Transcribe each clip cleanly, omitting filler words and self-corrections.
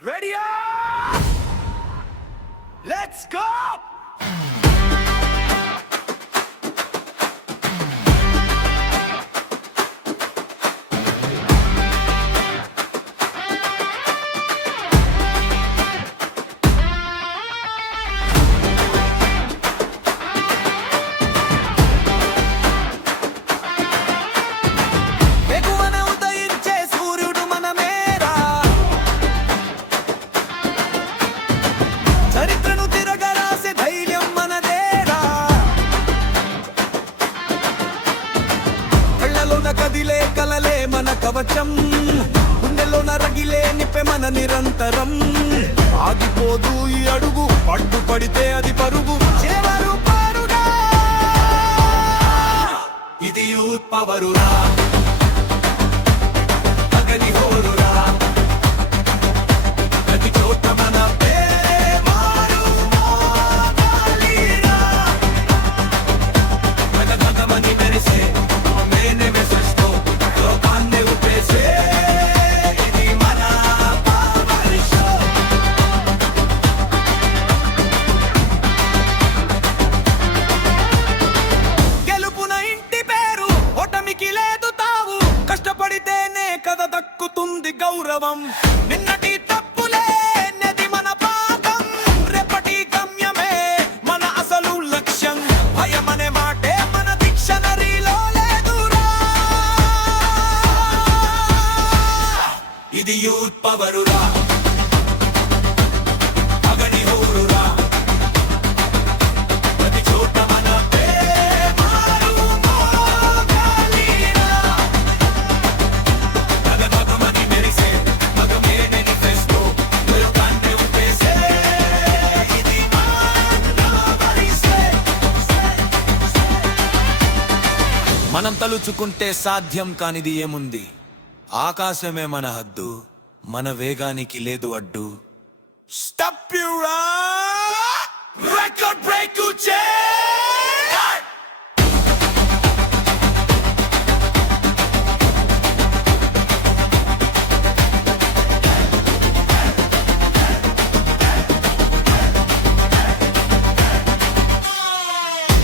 Ready up! Let's go! ఎగువన ఉదయించే సూర్యుడు మనమేరా చరిత్రను తిరగరాసే ధైర్యం మనదేరా కళ్ళలోన కదిలే కలలే మన కవచం గుండెలోన రగిలే నిప్పే మన నిరంతరం ఆగిపోదు ఈ అడుగు పట్టు పడితే అది పరుగు చివరు పారుగా ఇది యూత్ పవరురా అగని హోరురా ప్రతి చోట మన పేరే మారు మోగాలిరా మన గగమని మెరిసే మేనే మెసెస్తో లోకాన్ని ఊపేసే ఇది మన పవర్ షో గెలుపున ఇంటి పేరు ఓటమికి లేదు తావు కష్టపడితేనే కథ దక్కుతుంది గౌరవం నిన్నటి తప్పులే నది మన పాపం రేపటి గమ్యమే మన అసలు లక్ష్యం భయమనే మాటే మన డిక్షనరీలో లేదురా ఇది యూత్ పవరురా అగని హోరురా ప్రతి చోట మన పేరే మారు మోగాలిరా గగమని మెరిసే మగమే మేనిఫెస్టో లోకాన్ని ఊపేసే ఇది మన వరిసే మనం తలుచుకుంటే సాధ్యం కానిది ఏముంది ఆకాశమే మన హద్దు మన వేగానికి లేదు అడ్డు స్టప్ యురా రికార్డ్ బ్రేక్ చే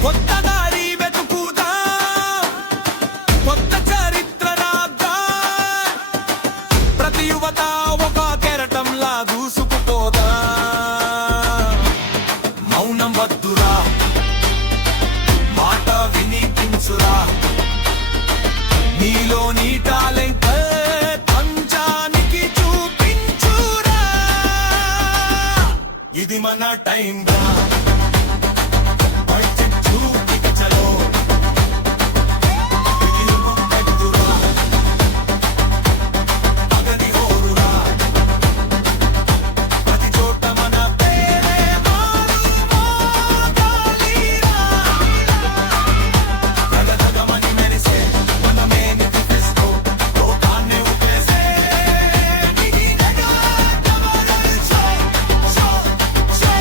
కొత్త దారి వెతుకుదా కొత్త చరిత్ర రాద్దా ప్రతి యువత ఒక కెరటంలా దూసుకుపోదా మౌనం వద్దురా మాట వినిపించురా నీలో నీ టాలెంట్ పంచానికి చూపించురా ఇది మన టైం రా బడ్జెట్ చూపిక చలో విలువ పెట్టురా అగని హోరురా ప్రతి చోట మన పేరే మారు మోగాలిరా గగమని మెరిసే మన మేనిఫెస్టో లోకాన్ని ఊపేసే ఇది నెగా power show show show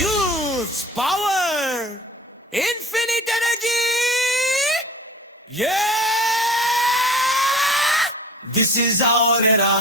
youth power infinite energy yeah this is our era